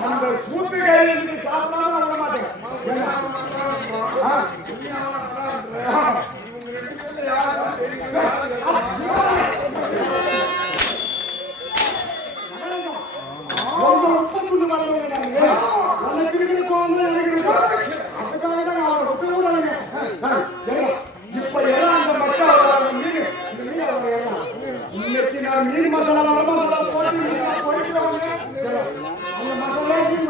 அந்த சூத்து கையில சாப்பிடாம விட மாட்டேன். இப்ப எல்லாம் அந்த மக்கள் மீன் இன்னைக்கு நான் மீன் மசாலா போட்டு அந்த மசாலா மீன்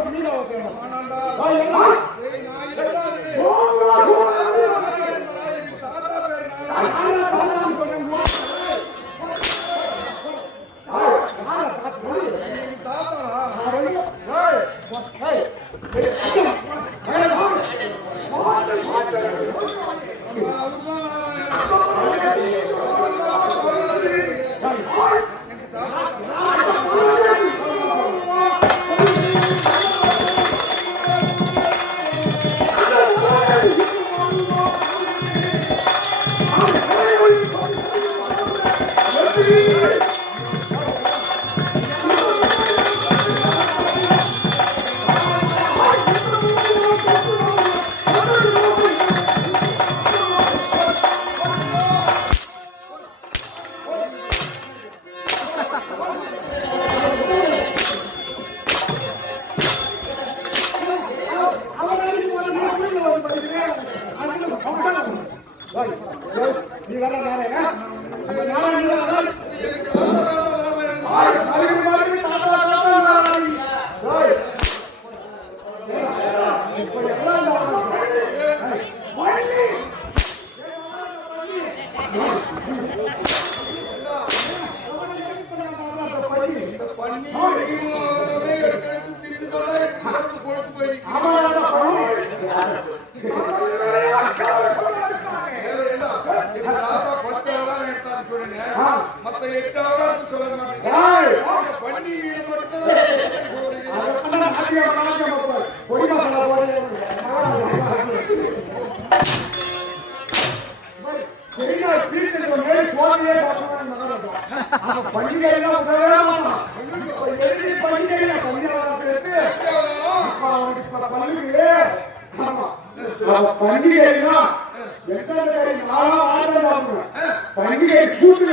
பண்டிகை கூட்டு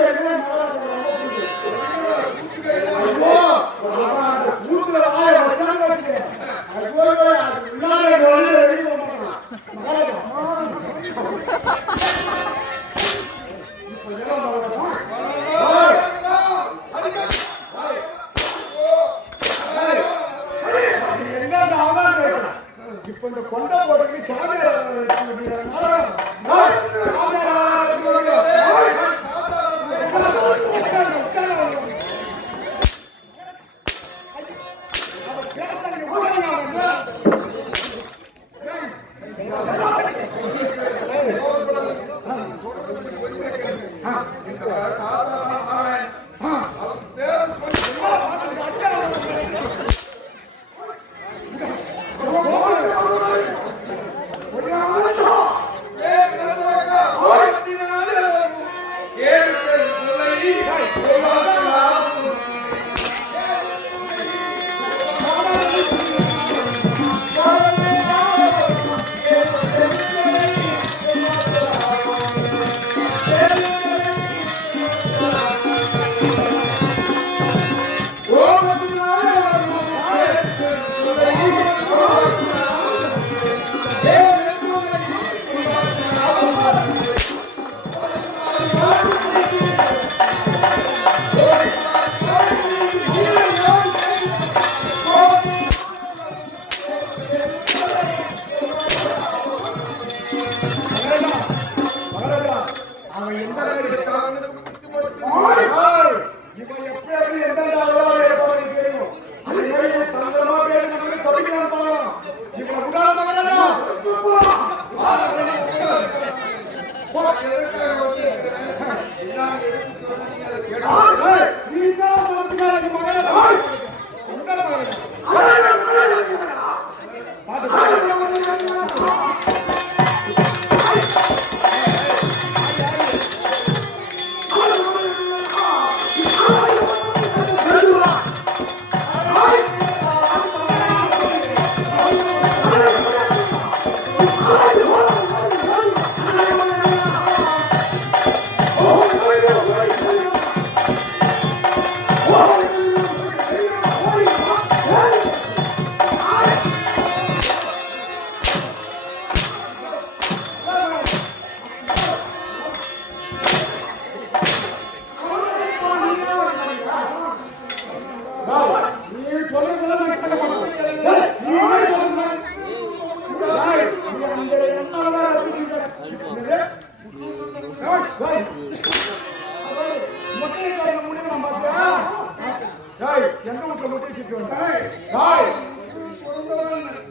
இப்ப இந்த கொண்ட போட்டு சாமியார் Oh,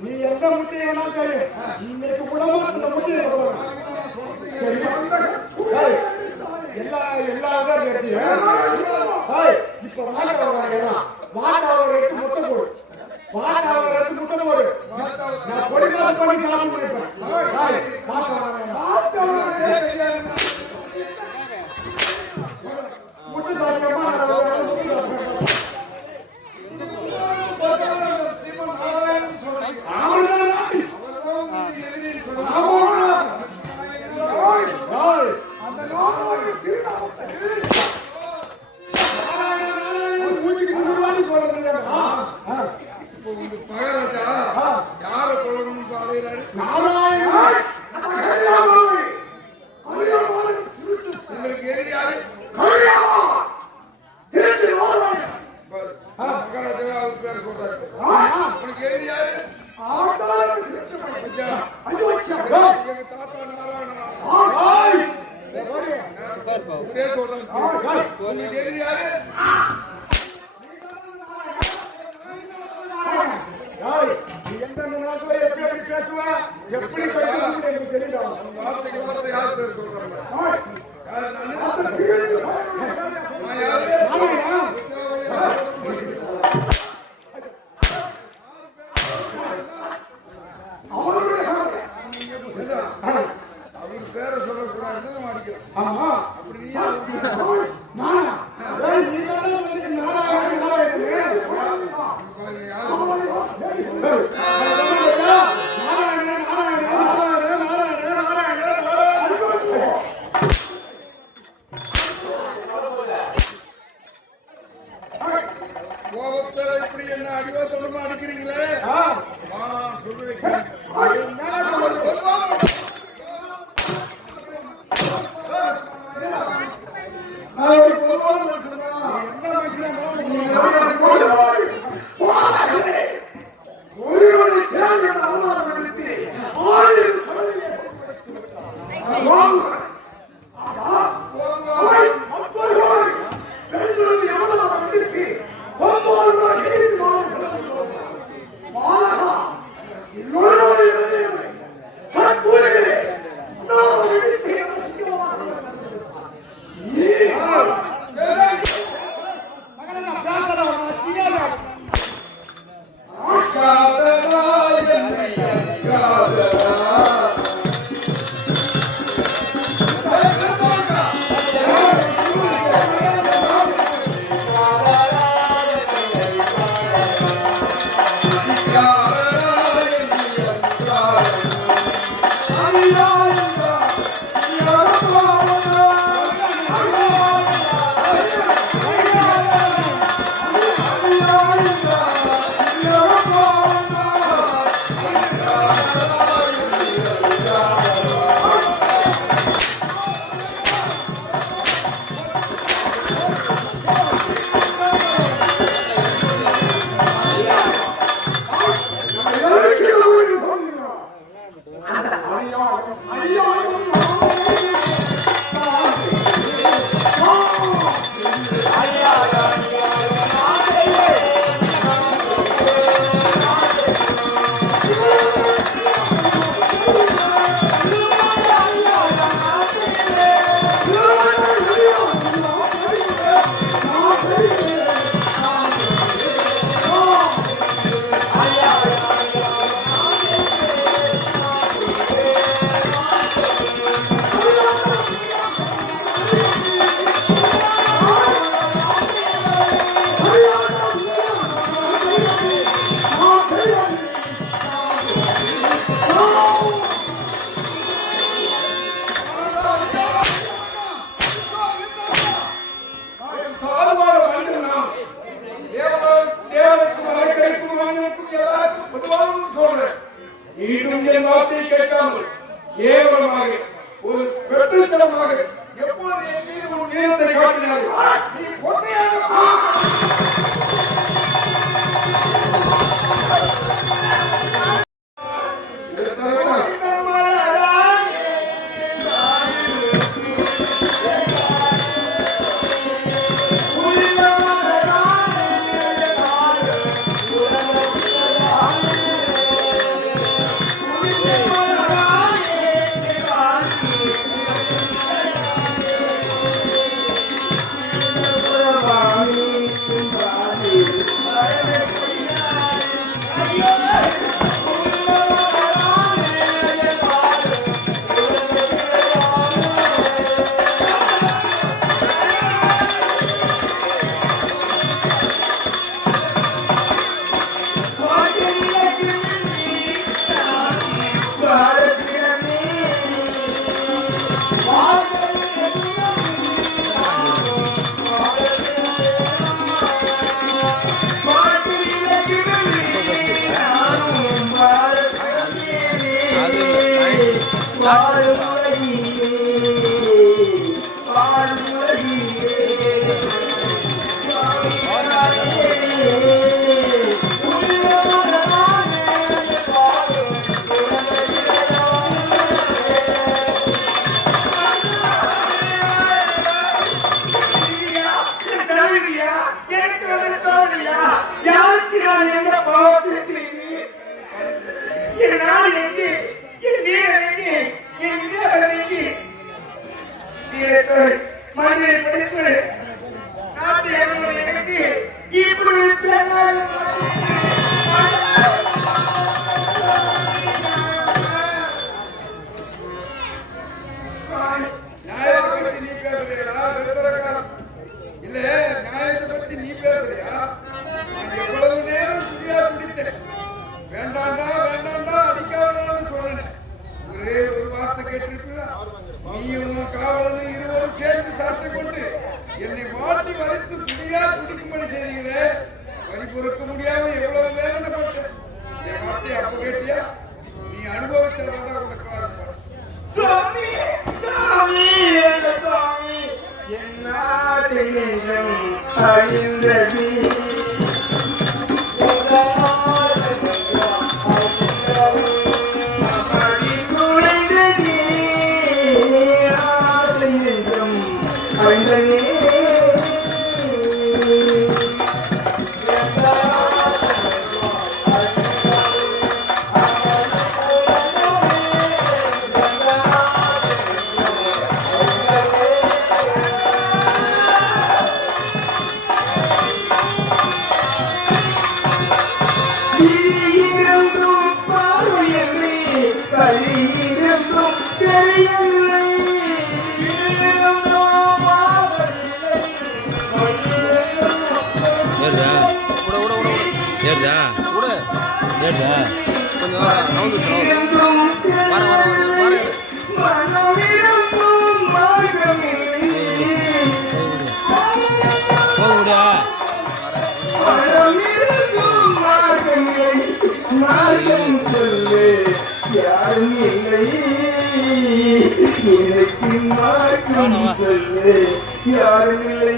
நீ எந்த முட்டையை வேணாலும் சரி இன்னைக்கு உடம்பு முட்டையை சரி எல்லா இப்ப வாட்டாவை எடுத்து முட்டை போடு வாட்டாவை எடுத்து முட்டை போடு நான் பொடி மாதம் பண்ணி சாப்பிட்டு இருப்பேன் முட்டை சாப்பிட்டமா எனக்கு வந்து சோதனையா? யாருக்கு நான் எந்த பாவத்தை செய்தேன்? என் நாடு எங்கே? என் வீரன் எங்கே? என் விவேகம் எங்கே? தீரத்தோடு மண்ணில் படிப்பு நாட்டை எனக்கு இப்படி என்னை வாட்டி வரைத்து துணியா துடிக்கும்படி செய்தீங்களே, வழி பொறுக்க முடியாம எவ்வளவு வேதனைப்பட்டேன். என் வார்த்தையை அப்ப கேட்டியா? நீ அனுபவித்ததா உனக்கு சுவாமி சுவாமி சுவாமி என்ன அழிந்தது யாரும் இல்லை.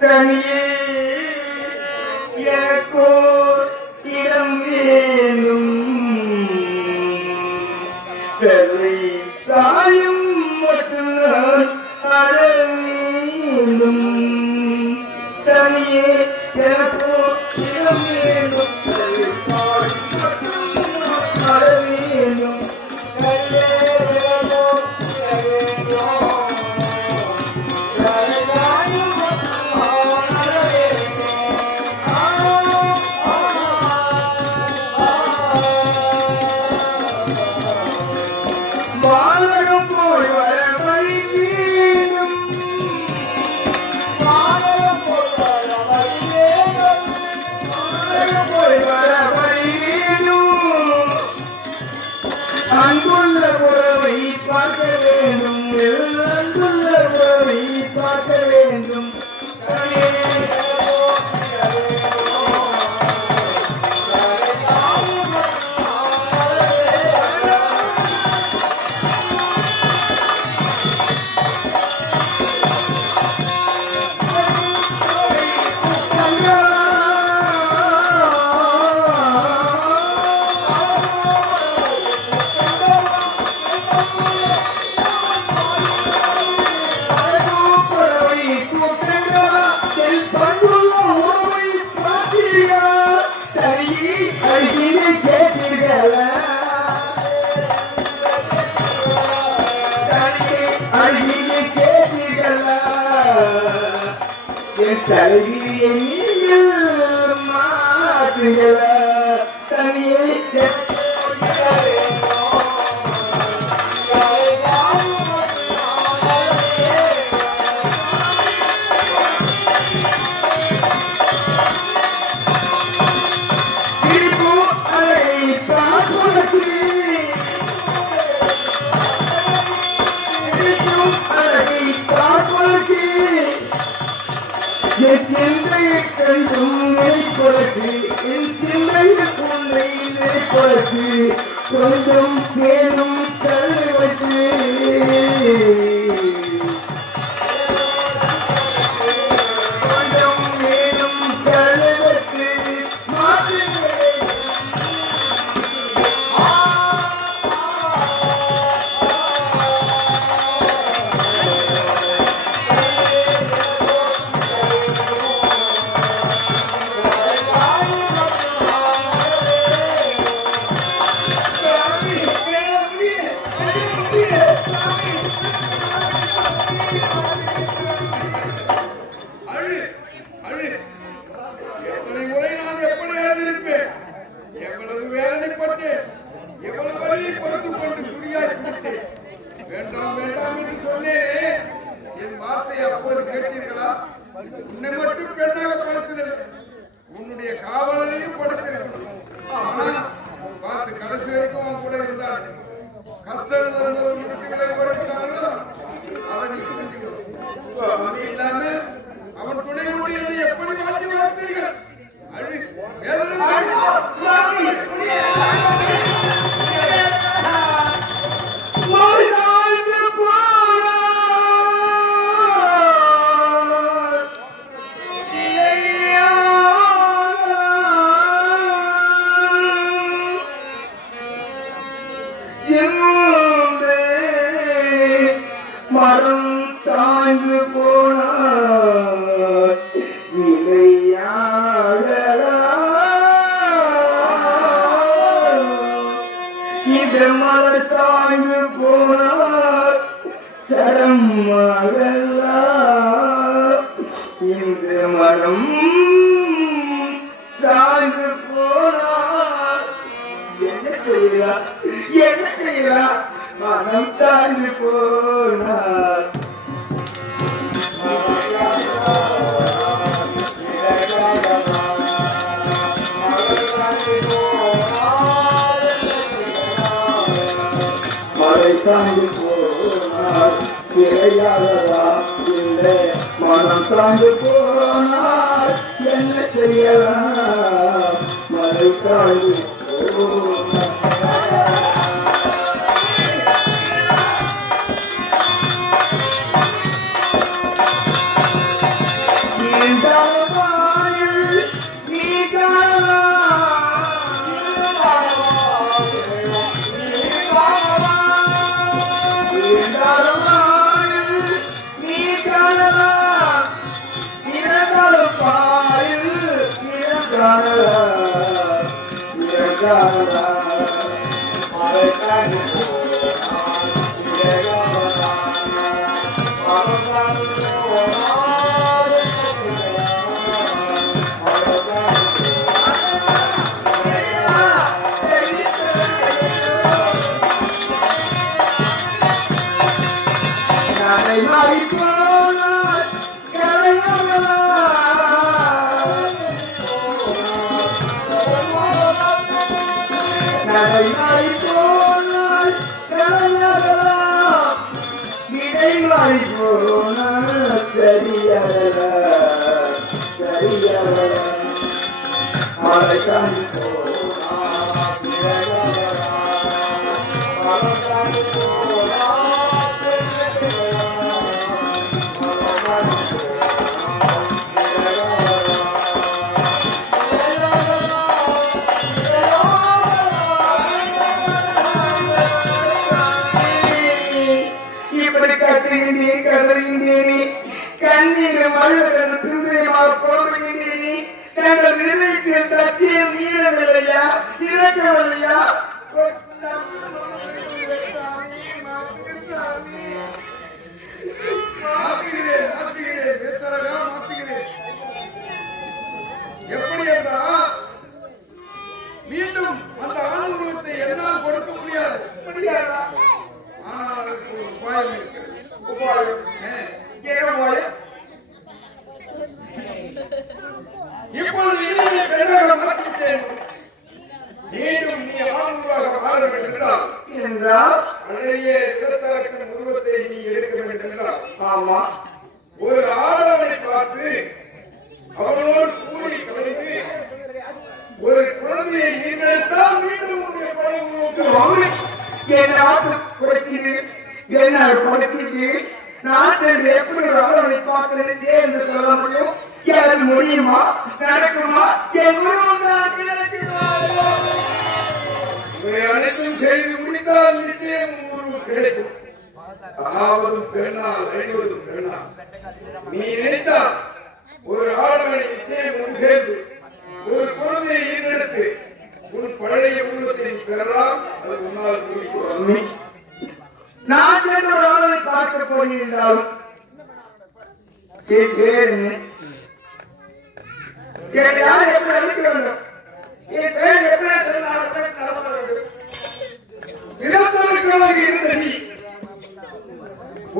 தனியே எனக்கு அன்புள்ள உறவை பார்க்க வேண்டும் அன்புள்ள உறவை பார்க்க வேண்டும் தலைவியை மாற்றுகள தனியை கொஞ்சம் தேனும் கல்வெட்டு கொஞ்சம் மேலும் கல்வெட்டு உன்னை மட்டும் பெண்ணாக படுத்துதல் உன்னுடைய காவலனையும் படுத்திருக்கணும். பார்த்து கடைசி வரைக்கும் அவன் கூட இருந்தாள். கஷ்டம் வரும்போது வீட்டுகளை ஓடிட்டாங்களோ அதை நீ புரிஞ்சுக்கணும். அது இல்லாம அவன் துணை கொண்டு என்னை எப்படி மாற்றி பார்த்தீர்கள்? அழி மரம் சாய்ந்து போனார் இது மர சாய்ந்து போனார் சரம் இந்த மரம் சாய்ந்து போனார் என்ன செய்யறா மனம் சாய்ந்து போனார் மறை சாய்ந்து போனார் சிறையாளரா இல்லை மனம் சாய்ந்து போனார் என்ன செய்யலாம் மறை சாய்ந்து போனார் Nai மாறி போன சரியவர சரியவர மலைக்காணி போனா பிறகவரா மலைக்காணி போனா கண்ணீர் மழை சிந்தையமாக போடுகின்றேனே தங்கள் நிலையத்தில் சத்தியம் மீறவில்லையா இறக்கவில்லையா எப்படி என்றால் மீண்டும் அந்த ஆணுருவத்தை என்னால் கொடுக்க முடியாது. ஆனால் அதற்கு ஒரு உபாயம் இருக்கிறது. உபாயம் என்ன உபாயம்? இப்பொழுது இதை பெண்ணாக மாற்றிவிட்டேன். மீண்டும் நீ ஆணுருவாக மாற வேண்டும் என்றால் பழைய இடத்தரக்கின் உருவத்தை நீ எடுக்க வேண்டும் என்றால் ஆமா ஒரு ஆடவனை பார்த்து அவனோடு கூடி கலைந்து ஒரு குழந்தையை ஈர்த்தெடுத்தால் மீண்டும் உன்னுடைய பழைய உருவம் என்ன கொடுத்தீங்க என்ன கொடுத்தீங்க நான் சென்று எப்படி ஒரு ஆடவனை பார்க்கிறேன் என்று சொல்ல முடியும்? எனக்கு முடியுமா? நடக்குமா? என் உருவம் தான் இவை அனைத்தும் செய்து முடித்தால் நிச்சயம் உருவம் கிடைக்கும். அதாவது பெண்ணால் அழிவதும் பெண்ணால் நீ நினைத்தால் ஒரு ஆடவனை நிச்சயம் ஒன்று சேர்ந்து ஒரு குழந்தையை ஈர்த்தெடுத்து உன் பழைய உருவத்தை பெறலாம். அது உன்னால் முடிக்கும். நான் சென்று ஒரு ஆடவனை பார்க்க போகிறாலும் என் பேர் என்ன? என்னை யார் எப்படி அழைக்க வேண்டும்? என் பேர் எப்படி சொன்னால் நடத்த வேண்டும்? நிலத்தவர்களாக இருந்த நீ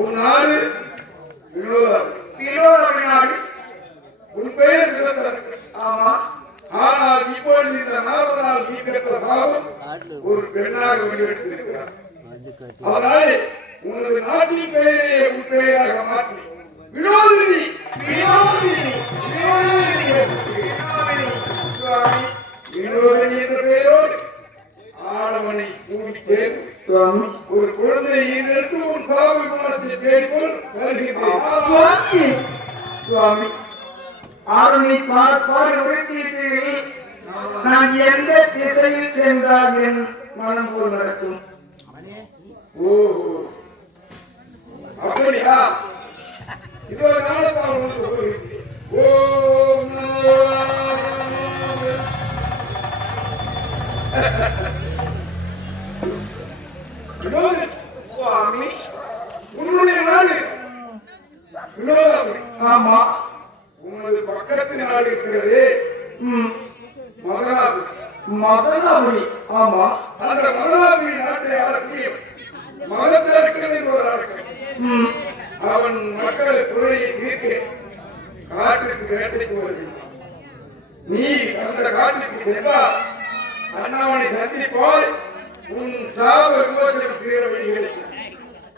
உன் நாடு வினோதாவி நாடு. உன் பெயர் நிலத்தவர்கள். ஆமா ஆனால் இப்பொழுது இந்த நாதனால் நீ பெற்ற சாபம் ஒரு பெண்ணாக வெளியெடுத்திருக்கிறார். அதனாலே உனது நாட்டின் பெயரை உன் பெயராக மாற்றி வினோதினி வினோதினி என்ற பெயரோடு ஆடவனை கூடி சேர்ந்து ஒரு குழந்தையை ஈர்த்தெடுத்து உன் சாப குணத்தை தேடிக்கொள் வருகிறேன். சுவாமி ஆளுமை பார்ப்பாடு உழைத்தீர்கள். நான் எந்த திசையில் சென்றால் என் மனம் போல் நடக்கும். ஓ அப்படியா? இதோ நாளத்தால் ஒன்று ஓம் சுவாமி உன்னுடைய நாடு வினோதாபுரி. ஆமா உனது பக்கத்து நாடு இருக்கிறது மகனாபுரி. மகனாபுரி. ஆமா அந்த மகனாபுரி நாட்டை ஆளக்கூடிய மகத்திற்கு ஒரு ஆட்கள் அவன் மக்கள் குறையை தீர்க்க காட்டிற்கு வேட்டைக்கு வருகிறான். நீ அந்த காட்டிற்கு சென்றால் அண்ணாவனை சந்திப்பால் உன் சாப விமோசனம் தீர வழி கிடைக்கும்.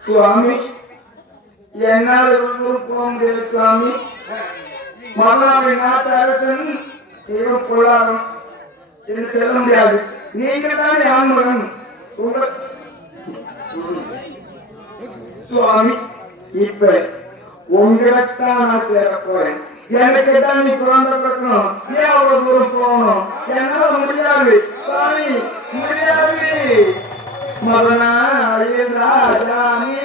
சுவாமி என்னால் உள்ளூர் போக முடியாது சுவாமி. மகனாபுரி நாட்டு அரசன் தெய்வம் பொருளாதாரம் என்று செல்ல முடியாது. நீங்கள் தான் ஆண்மகன். சுவாமி இப்ப உங்களைத்தான் நான் சேர போறேன். எனக்கு தான் நீ குழந்தை கட்டணும். ஏன் அவ்வளவு தூரம் போகணும்? என்னால முடியாது சுவாமி முடியாது. மகனா ராஜா நீ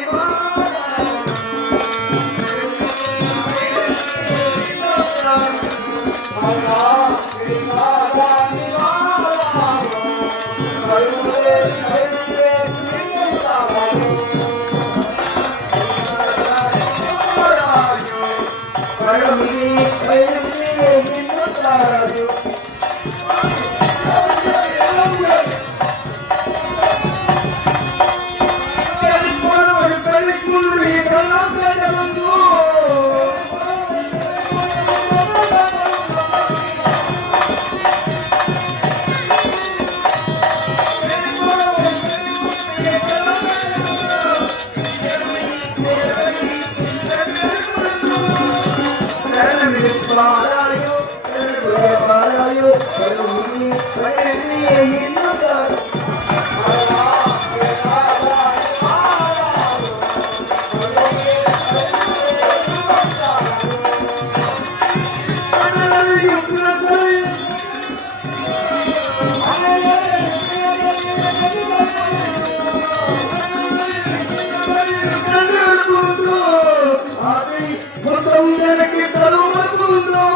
எனக்கு தருவதுண்டோ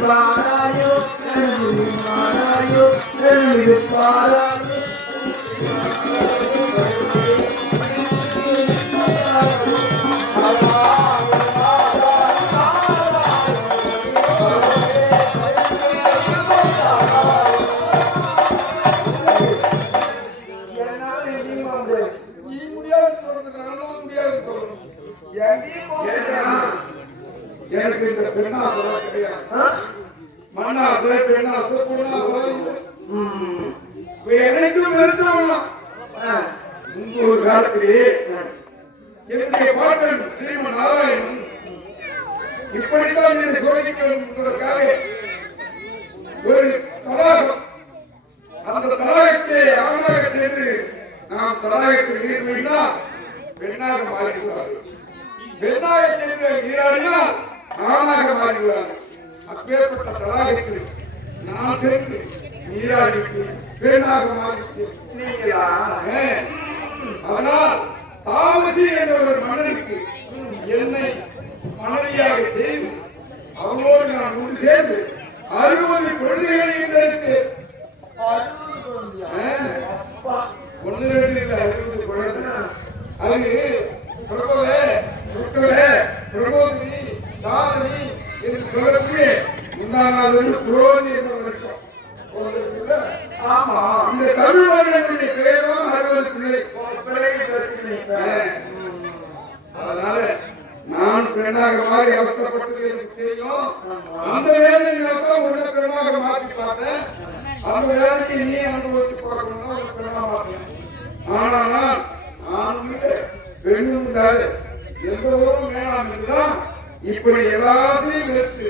பாராயோ மாறாயோ பாராயோ எனக்கு இந்த பெண்ணாசை கிடையாது. மண்ணாசை பெண்ணாசை பொண்ணாசை எனக்கும் நிறுத்தலாம். ஒரு காலத்திலே என்னுடைய பாட்டன் ஸ்ரீமன் நாராயணன் இப்படித்தான் என்னை சோதிக்க என்பதற்காக ஒரு தடாகம், அந்த தடாகத்தை ஆணாக சென்று நாம் தடாகத்தில் நீர் விட்டா பெண்ணாக மாறிவிடுவார்கள். பெண்ணாக சென்று நீராடினால் ஆணாக மாறிவிடுவார்கள். அப்பேற்பட்ட தடாகத்தில் நான் சென்று நீராடிட்டு பெண்ணாக மாறிவிட்டேன். அதனால் தாமசி என்ற ஒரு மன்னனுக்கு என்னை மனைவியாக செய்து அவனோடு நான் ஒன்று சேர்ந்து 60 குழந்தைகளை எடுத்து 1 2 இல்லை 60 குழந்தை. அது பிரபல சுக்கல பிரபோதினி தாரணி என்று சொல்றதுக்கு முன்னாள் நாள் வந்து புரோதி என்ற வருஷம். இந்த தமிழ் வருடங்களுடைய பெயரும் 60 பிள்ளை. அதனால நான் பெண்ணாக மாறி அவசரப்பட்டது எனக்கு தெரியும். அந்த வேதனைதான் உன்னை பெண்ணாக மாற்றி பார்த்தேன். அந்த வேதனையை நீ அனுபவிச்சு பார்க்கணும் பெண்ணாக மாற்றேன். ஆனால் நான் பெண்ணும் எந்த ஊரும் வேணாம் என்றுதான் இப்படி எல்லாத்தையும் எடுத்து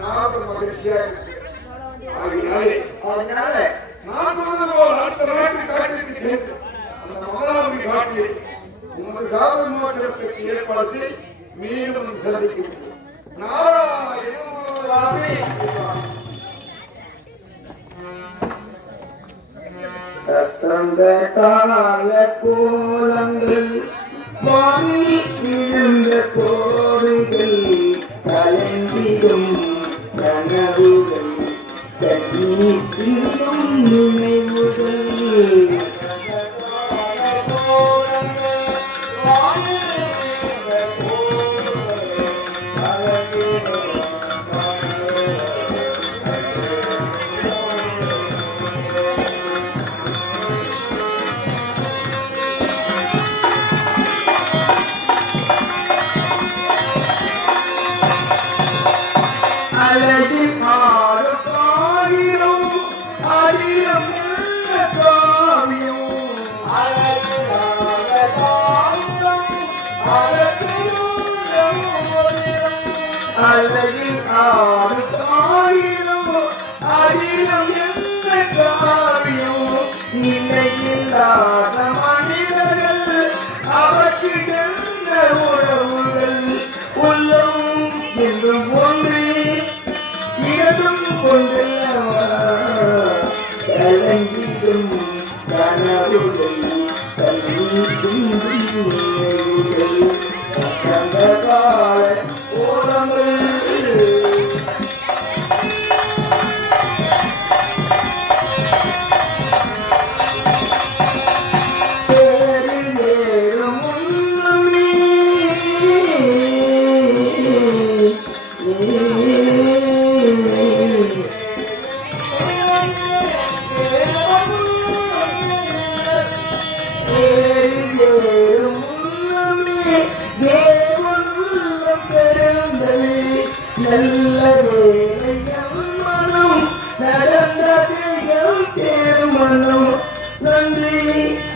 நாரத மகிழ்ச்சியாக இருக்கு. அதனாலே நான் சொன்னது போல் அடுத்த நாட்டு காட்டிற்கு சென்று அந்த மகனாபுரி காட்டியை உமது சாப மோட்சத்திற்கு ஏற்பாடு செய். மீண்டும் சந்திக்கிறேன். கோலங்கள் வாங்கி இருந்த கோடுகள் கலந்திடும் கனவுகள் சன்னீக்கும் நினைவுகள் அழகில் 6 ஆயிரம் ஆயிரம் என்ற காவியம் நிலையில்லாத மனிதர்கள் அவற்றிருந்த உறவுகள் உள்ளம் என்றும் ஒன்றே இரண்டும் கொண்டல்லவா கலங்கிடும் கனவுகள் கண்ணீரும் நினைவுகள் கந்தகால ஓரங்கள்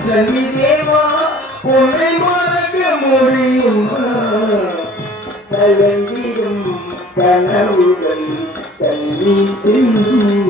நன்றி தேவா உன்னை மறக்க முடியுமா கலங்கிடும் கனவுகள் தண்ணி தின்னும்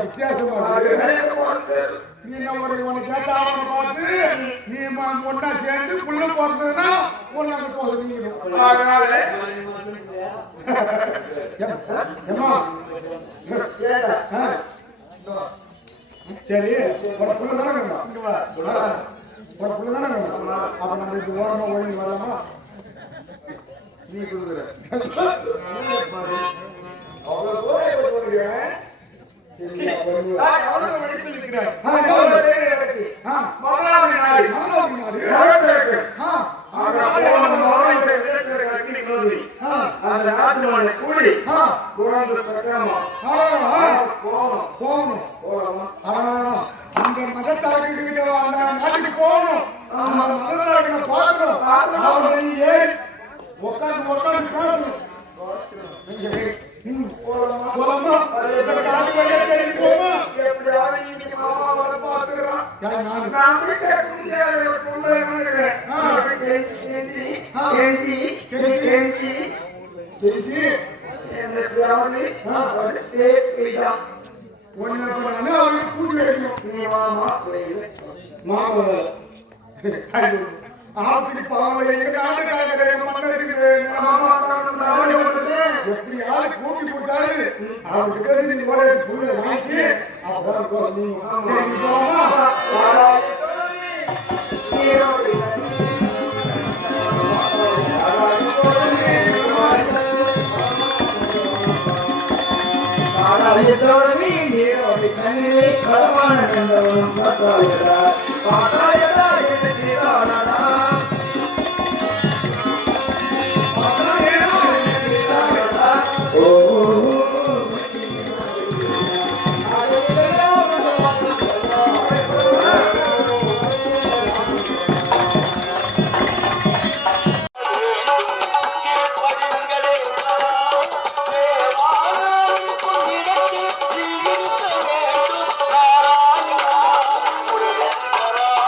வித்தியாசமா நீ என்ன உனக்கு கேட்ட அவனை பார்த்து நீ ஒன்னா சேர்ந்து புள்ள பிறந்ததுன்னா ஒன்னா நீங்க அதனால ஏமா சரி ஒரு புள்ள தானே வேணும் ஒரு புள்ள தானே வேணும் அப்ப நம்ம இது ஓரமா ஓடி வரலாமா நீ கொடுக்குற அவ்வளவு தூரம் கொடுக்குறேன் எவ்வளவு வயசுல இருக்கிறார் முதலாவது நாள் அந்த நாட்டு கூடி போகணும் அந்த மதத்தாக்கிட்ட அந்த நாட்டுக்கு போகணும் அந்த மதத்தாக்கிட்ட பார்க்கணும் அவனை ஏறி உட்காந்து பேசணும் போலாமா காட்டு வழியா தேடி போமா எப்படியாவது இன்னைக்கு மாமா வந்து பாத்துக்கிறான் நானு நான் போய் கேட்க முடியாது பொம்பளை எப்படியாவது ஒன்னு அவருக்கு கூட்டி வைக்கணும் நீ மாமா மாமா ஆத்துக்கு பாவம் எங்க நாட்டுக்காக மன்னருக்கு எப்படி ஆளு கூட்டி கொடுத்தாரு அவருக்கு நீ புள்ள வாங்கி அப்புறம் நீ